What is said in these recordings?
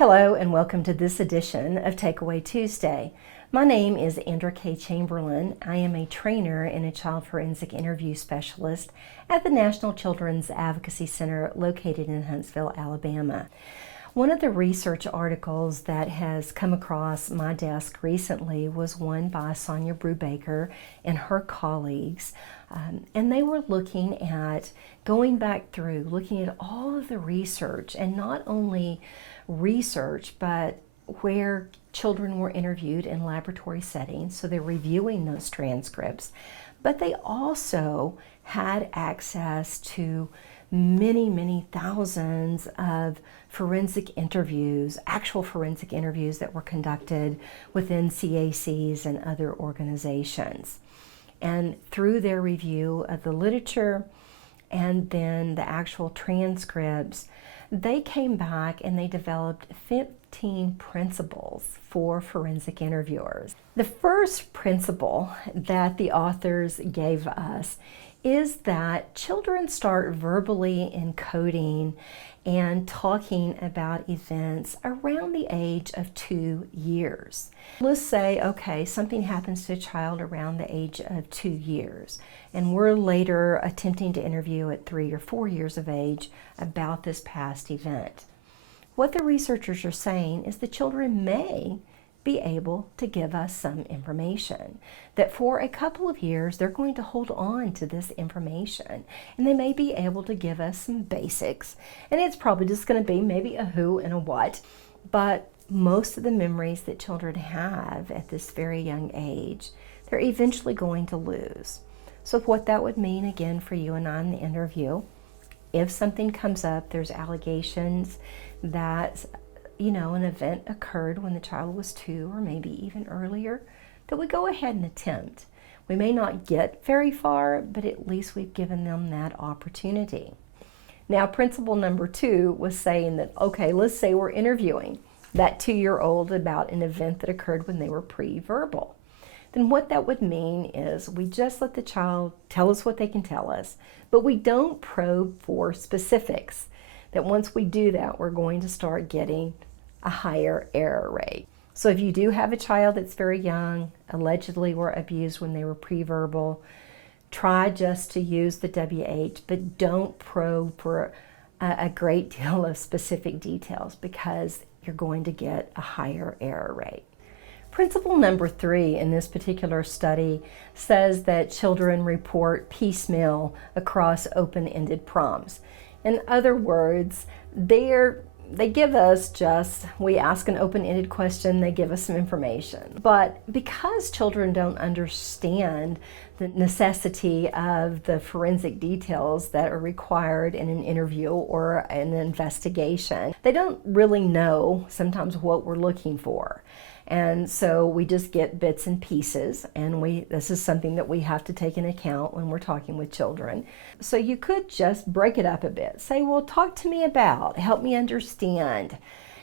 Hello and welcome to this edition of Takeaway Tuesday. My name is Andra K. Chamberlain. I am a trainer and a child forensic interview specialist at the National Children's Advocacy Center located in Huntsville, Alabama. One of the research articles that has come across my desk recently was one by Sonia Brubaker and her colleagues. And they were looking at going back through, looking at all of the research, and not only research, but where children were interviewed in laboratory settings. So they're reviewing those transcripts, but they also had access to many thousands of forensic interviews, actual forensic interviews that were conducted within CACs and other organizations. And through their review of the literature and then the actual transcripts, they came back and they developed 15 principles for forensic interviewers. The first principle that the authors gave us is that children start verbally encoding and talking about events around the age of 2 years. Let's say, okay, something happens to a child around the age of 2 years, and we're later attempting to interview at 3 or 4 years of age about this past event. What the researchers are saying is the children may be able to give us some information, that for a couple of years they're going to hold on to this information, and they may be able to give us some basics, and it's probably just going to be maybe a who and a what, but most of the memories that children have at this very young age, they're eventually going to lose. So what that would mean, again, for you and I in the interview, if something comes up, there's allegations that an event occurred when the child was 2 or maybe even earlier, that we go ahead and attempt. We may not get very far, but at least we've given them that opportunity. Now, principle number 2 was saying that, okay, let's say we're interviewing that 2-year-old about an event that occurred when they were pre-verbal. Then what that would mean is we just let the child tell us what they can tell us, but we don't probe for specifics. That once we do that, we're going to start getting a higher error rate. So if you do have a child that's very young, allegedly were abused when they were pre-verbal, try just to use the WH, but don't probe for a great deal of specific details because you're going to get a higher error rate. Principle number 3 in this particular study says that children report piecemeal across open-ended prompts. In other words, they give us we ask an open-ended question, they give us some information. But because children don't understand the necessity of the forensic details that are required in an interview or an investigation, they don't really know sometimes what we're looking for. And so we just get bits and pieces, and this is something that we have to take into account when we're talking with children. So you could just break it up a bit. Say, well, talk to me about, help me understand.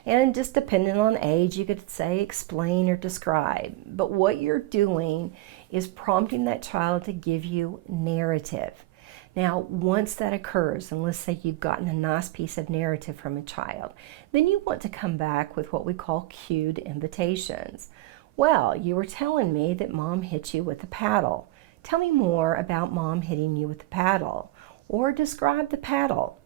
And just depending on age, you could say explain or describe. But what you're doing is prompting that child to give you narrative. Now, once that occurs, and let's say you've gotten a nice piece of narrative from a child, then you want to come back with what we call cued invitations. Well, you were telling me that mom hit you with a paddle. Tell me more about mom hitting you with the paddle, or describe the paddle.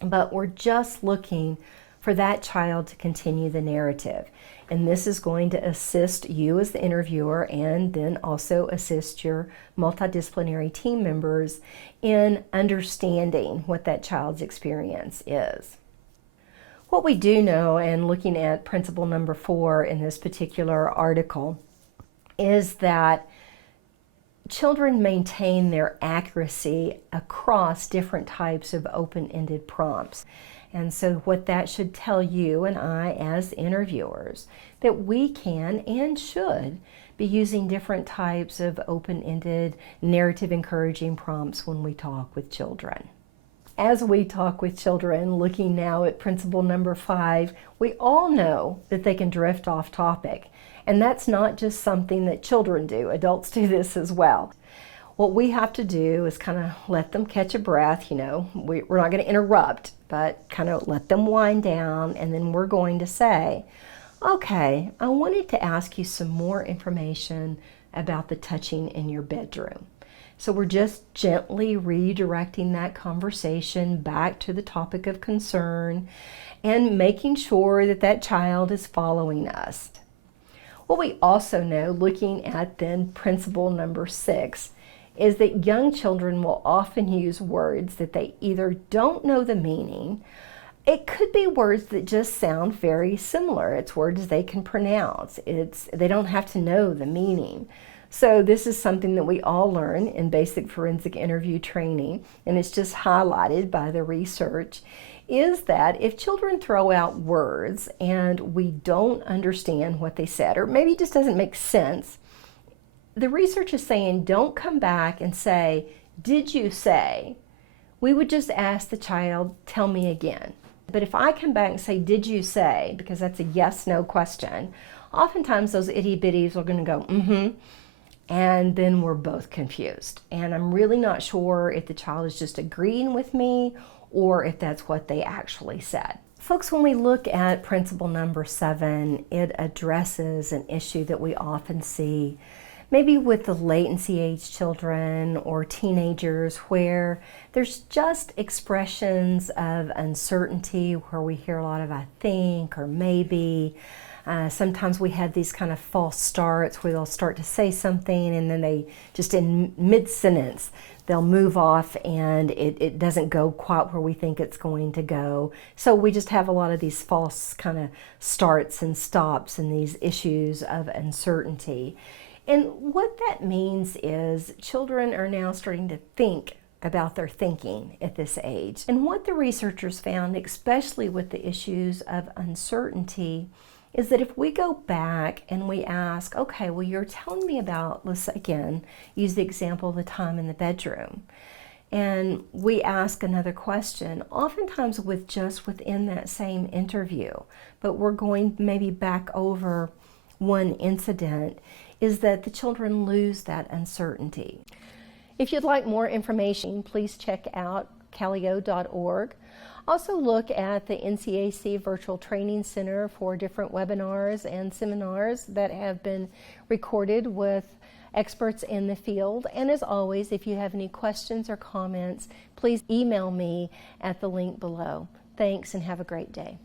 But we're just looking for that child to continue the narrative. And this is going to assist you as the interviewer and then also assist your multidisciplinary team members in understanding what that child's experience is. What we do know, and looking at principle number 4 in this particular article, is that children maintain their accuracy across different types of open-ended prompts. And so what that should tell you and I as interviewers, that we can and should be using different types of open-ended, narrative encouraging prompts when we talk with children. As we talk with children, looking now at principle number 5, we all know that they can drift off topic. And that's not just something that children do, adults do this as well. What we have to do is kind of let them catch a breath. We're not going to interrupt, but kind of let them wind down, and then we're going to say, okay, I wanted to ask you some more information about the touching in your bedroom. So we're just gently redirecting that conversation back to the topic of concern and making sure that that child is following us. What we also know, looking at then principle number 6, is that young children will often use words that they either don't know the meaning. It could be words that just sound very similar. It's words they can pronounce. They don't have to know the meaning. So this is something that we all learn in basic forensic interview training, and it's just highlighted by the research, is that if children throw out words and we don't understand what they said, or maybe it just doesn't make sense, the research is saying don't come back and say, "Did you say?" We would just ask the child, "Tell me again." But if I come back and say, "Did you say?" because that's a yes/no question, oftentimes those itty-bitties are going to go, "Mm-hmm." And then we're both confused. And I'm really not sure if the child is just agreeing with me or if that's what they actually said. Folks, when we look at principle number 7, it addresses an issue that we often see, maybe with the latency age children or teenagers, where there's just expressions of uncertainty, where we hear a lot of "I think" or "maybe." Sometimes we have these kind of false starts where they'll start to say something and then they just in mid-sentence they'll move off and it doesn't go quite where we think it's going to go. So we just have a lot of these false kind of starts and stops and these issues of uncertainty. And what that means is children are now starting to think about their thinking at this age. And what the researchers found, especially with the issues of uncertainty, is that if we go back and we ask, okay, well, you're telling me about, let's again use the example of the time in the bedroom, and we ask another question, oftentimes within that same interview, but we're going maybe back over one incident, is that the children lose that uncertainty. If you'd like more information, please check out calio.org. Also look at the NCAC Virtual Training Center for different webinars and seminars that have been recorded with experts in the field. And as always, if you have any questions or comments, please email me at the link below. Thanks and have a great day.